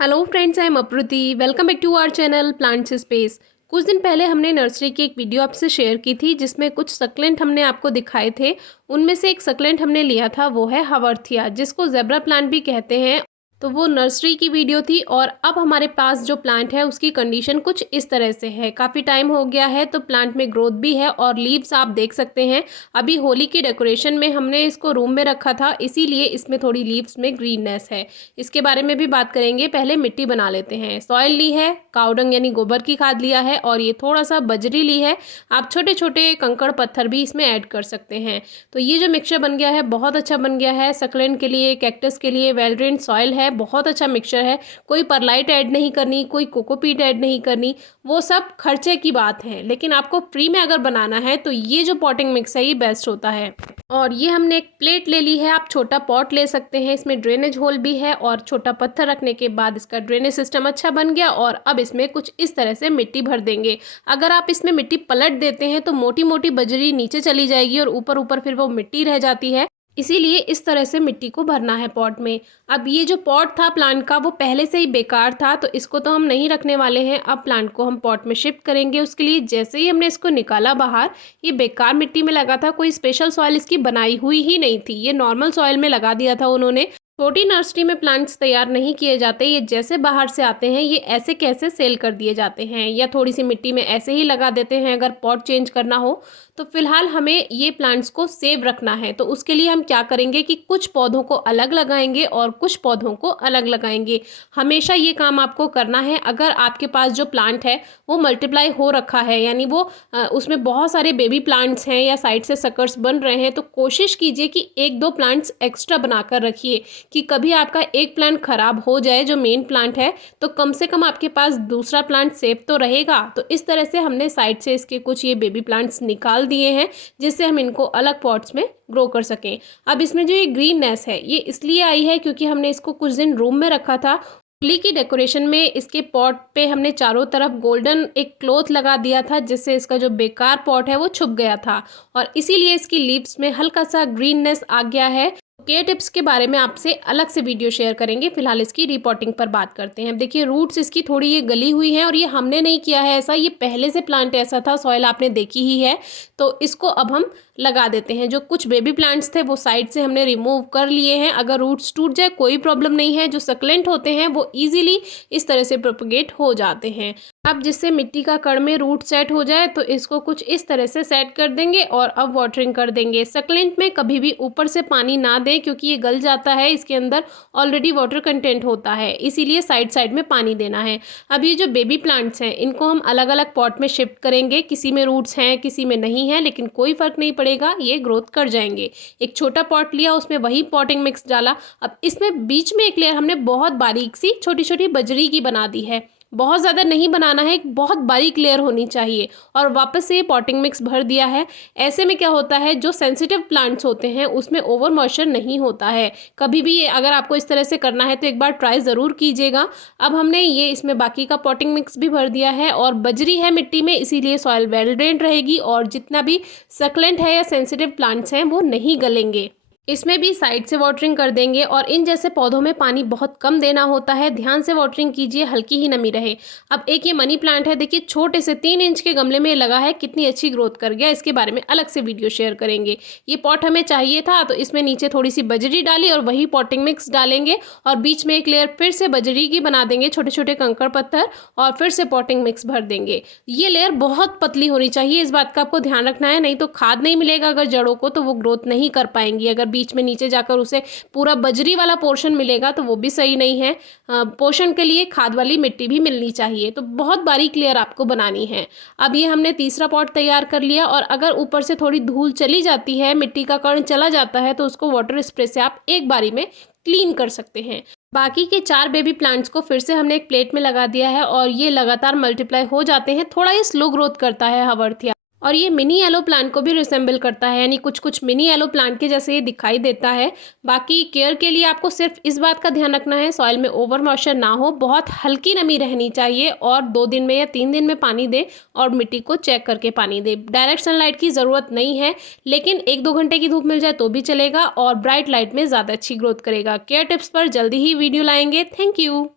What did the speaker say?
Hello friends, I am Apruti. Welcome back to our channel plants space. कुछ दिन पहले हमने नर्सरी की एक वीडियो आपसे शेयर की थी जिसमें कुछ सक्लेंट हमने आपको दिखाए थे। उनमें से एक सक्लेंट हमने लिया था, वो है हावर्थिया, जिसको ज़ेब्रा प्लांट भी कहते हैं। तो वो नर्सरी की वीडियो थी और अब हमारे पास जो प्लांट है उसकी कंडीशन कुछ इस तरह से है। काफ़ी टाइम हो गया है तो प्लांट में ग्रोथ भी है और लीव्स आप देख सकते हैं। अभी होली की डेकोरेशन में हमने इसको रूम में रखा था, इसीलिए इसमें थोड़ी लीव्स में ग्रीननेस है। इसके बारे में भी बात करेंगे। पहले मिट्टी बना लेते हैं। सॉइल ली है, कावडंग यानी गोबर की खाद लिया है और ये थोड़ा सा बजरी ली है। आप छोटे छोटे कंकड़ पत्थर भी इसमें ऐड कर सकते हैं। तो ये जो मिक्सचर बन गया है बहुत अच्छा बन गया है। सक्लेंट के लिए, कैक्टस के लिए वेल ड्रेन्ड सॉइल है, बहुत अच्छा मिक्सचर है। कोई परलाइट ऐड नहीं करनी, कोई कोकोपीट ऐड नहीं करनी, वो सब खर्चे की बात है। लेकिन आपको फ्री में अगर बनाना है तो ये जो पॉटिंग मिक्स है ये बेस्ट होता है। और ये हमने एक प्लेट ले ली है। आप छोटा पॉट ले सकते हैं, इसमें ड्रेनेज होल भी है और छोटा पत्थर रखने के बाद इसका ड्रेनेज सिस्टम अच्छा बन गया। और अब इसमें कुछ इस तरह से मिट्टी भर देंगे। अगर आप इसमें मिट्टी पलट देते हैं तो मोटी मोटी बजरी नीचे चली जाएगी और ऊपर ऊपर फिर वो मिट्टी रह जाती है। इसीलिए इस तरह से मिट्टी को भरना है पॉट में। अब ये जो पॉट था प्लांट का वो पहले से ही बेकार था, तो इसको तो हम नहीं रखने वाले हैं। अब प्लांट को हम पॉट में शिफ्ट करेंगे। उसके लिए जैसे ही हमने इसको निकाला बाहर, ये बेकार मिट्टी में लगा था। कोई स्पेशल सॉइल इसकी बनाई हुई ही नहीं थी, ये नॉर्मल सॉइल में लगा दिया था उन्होंने। छोटी नर्सरी में प्लांट्स तैयार नहीं किए जाते, ये जैसे बाहर से आते हैं ये ऐसे कैसे सेल कर दिए जाते हैं या थोड़ी सी मिट्टी में ऐसे ही लगा देते हैं। अगर पॉट चेंज करना हो तो फिलहाल हमें ये प्लांट्स को सेव रखना है। तो उसके लिए हम क्या करेंगे कि कुछ पौधों को अलग लगाएंगे और कुछ पौधों को अलग लगाएंगे। हमेशा ये काम आपको करना है। अगर आपके पास जो प्लांट है वो मल्टीप्लाई हो रखा है, यानी वो उसमें बहुत सारे बेबी प्लांट्स हैं या साइड से सकर्स बन रहे हैं, तो कोशिश कीजिए कि एक दो प्लांट्स एक्स्ट्रा बनाकर रखिए कि कभी आपका एक प्लांट खराब हो जाए जो मेन प्लांट है तो कम से कम आपके पास दूसरा प्लांट सेफ तो रहेगा। तो इस तरह से हमने साइड से इसके कुछ ये बेबी प्लांट्स निकाल दिए हैं जिससे हम इनको अलग पॉट्स में ग्रो कर सकें। अब इसमें जो ये ग्रीननेस है ये इसलिए आई है क्योंकि हमने इसको कुछ दिन रूम में रखा था। होली की डेकोरेशन में इसके पॉट पे हमने चारों तरफ गोल्डन एक क्लॉथ लगा दिया था जिससे इसका जो बेकार पॉट है वो छुप गया था और इसीलिए इसकी लीव्स में हल्का सा ग्रीननेस आ गया है। केयर टिप्स के बारे में आपसे अलग से वीडियो शेयर करेंगे। फिलहाल इसकी रिपोर्टिंग पर बात करते हैं। अब देखिए रूट्स इसकी थोड़ी ये गली हुई हैं और ये हमने नहीं किया है ऐसा, ये पहले से प्लांट ऐसा था, सॉइल आपने देखी ही है। तो इसको अब हम लगा देते हैं। जो कुछ बेबी प्लांट्स थे वो साइड से हमने रिमूव कर लिए हैं। अगर रूट्स टूट जाए कोई प्रॉब्लम नहीं है। जो सक्लेंट होते हैं वो ईजिली इस तरह से प्रोपगेट हो जाते हैं। अब जिससे मिट्टी का कण में रूट सेट हो जाए तो इसको कुछ इस तरह से सेट कर देंगे और अब वाटरिंग कर देंगे। सक्लेंट में कभी भी ऊपर से पानी ना दें क्योंकि ये गल जाता है, इसके अंदर ऑलरेडी वाटर कंटेंट होता है, इसीलिए साइड साइड में पानी देना है। अब ये जो बेबी प्लांट्स हैं इनको हम अलग अलग पॉट में शिफ्ट करेंगे। किसी में रूट्स हैं किसी में नहीं है, लेकिन कोई फर्क नहीं पड़ेगा, ये ग्रोथ कर जाएंगे। एक छोटा पॉट लिया, उसमें वही पॉटिंग मिक्स डाला। अब इसमें बीच में एक लेयर हमने बहुत बारीक सी छोटी छोटी बजरी की बना दी है। बहुत ज़्यादा नहीं बनाना है, एक बहुत बारीक लेयर होनी चाहिए। और वापस से ये पॉटिंग मिक्स भर दिया है। ऐसे में क्या होता है, जो सेंसिटिव प्लांट्स होते हैं उसमें ओवर मॉइस्चर नहीं होता है। कभी भी अगर आपको इस तरह से करना है तो एक बार ट्राई ज़रूर कीजिएगा। अब हमने ये इसमें बाकी का पॉटिंग मिक्स भी भर दिया है और बजरी है मिट्टी में, इसीलिए सॉइल वेल ड्रेन्ड रहेगी और जितना भी सक्लेंट है या सेंसिटिव प्लांट्स हैं वो नहीं गलेंगे। इसमें भी साइड से वाटरिंग कर देंगे और इन जैसे पौधों में पानी बहुत कम देना होता है, ध्यान से वाटरिंग कीजिए, हल्की ही नमी रहे। अब एक ये मनी प्लांट है, देखिए छोटे से 3 इंच के गमले में लगा है, कितनी अच्छी ग्रोथ कर गया। इसके बारे में अलग से वीडियो शेयर करेंगे। ये पॉट हमें चाहिए था तो इसमें नीचे थोड़ी सी बजरी डाली और वही पॉटिंग मिक्स डालेंगे और बीच में एक लेयर फिर से बजरी की बना देंगे, छोटे छोटे कंकड़ पत्थर, और फिर से पॉटिंग मिक्स भर देंगे। ये लेयर बहुत पतली होनी चाहिए, इस बात का आपको ध्यान रखना है, नहीं तो खाद नहीं मिलेगा अगर जड़ों को तो वो ग्रोथ नहीं कर पाएंगी। अगर बीच में नीचे जाकर उसे पूरा बजरी वाला पोर्शन मिलेगा तो वो भी सही नहीं है। पोषण के लिए खाद वाली मिट्टी भी मिलनी चाहिए। तो बहुत बारीक लेयर आपको बनानी है। अब ये हमने तीसरा पॉट तैयार कर लिया और अगर ऊपर से थोड़ी धूल चली जाती है, मिट्टी का कण चला जाता है, तो उसको वाटर स्प्रे से आप एक बारी में क्लीन कर सकते हैं। बाकी के 4 बेबी प्लांट्स को फिर से हमने एक प्लेट में लगा दिया है और ये लगातार मल्टीप्लाई हो जाते हैं। थोड़ा ये स्लो ग्रोथ करता है हावर्थिया और ये मिनी येलो प्लांट को भी रिसेंबल करता है, यानी कुछ कुछ मिनी येलो प्लांट के जैसे ये दिखाई देता है। बाकी केयर के लिए आपको सिर्फ इस बात का ध्यान रखना है सॉइल में ओवर मॉइस्चर ना हो, बहुत हल्की नमी रहनी चाहिए और 2 दिन में या 3 दिन में पानी दे और मिट्टी को चेक करके पानी दे। डायरेक्ट सनलाइट की ज़रूरत नहीं है, लेकिन 1-2 घंटे की धूप मिल जाए तो भी चलेगा और ब्राइट लाइट में ज़्यादा अच्छी ग्रोथ करेगा। केयर टिप्स पर जल्दी ही वीडियो लाएंगे। Thank you.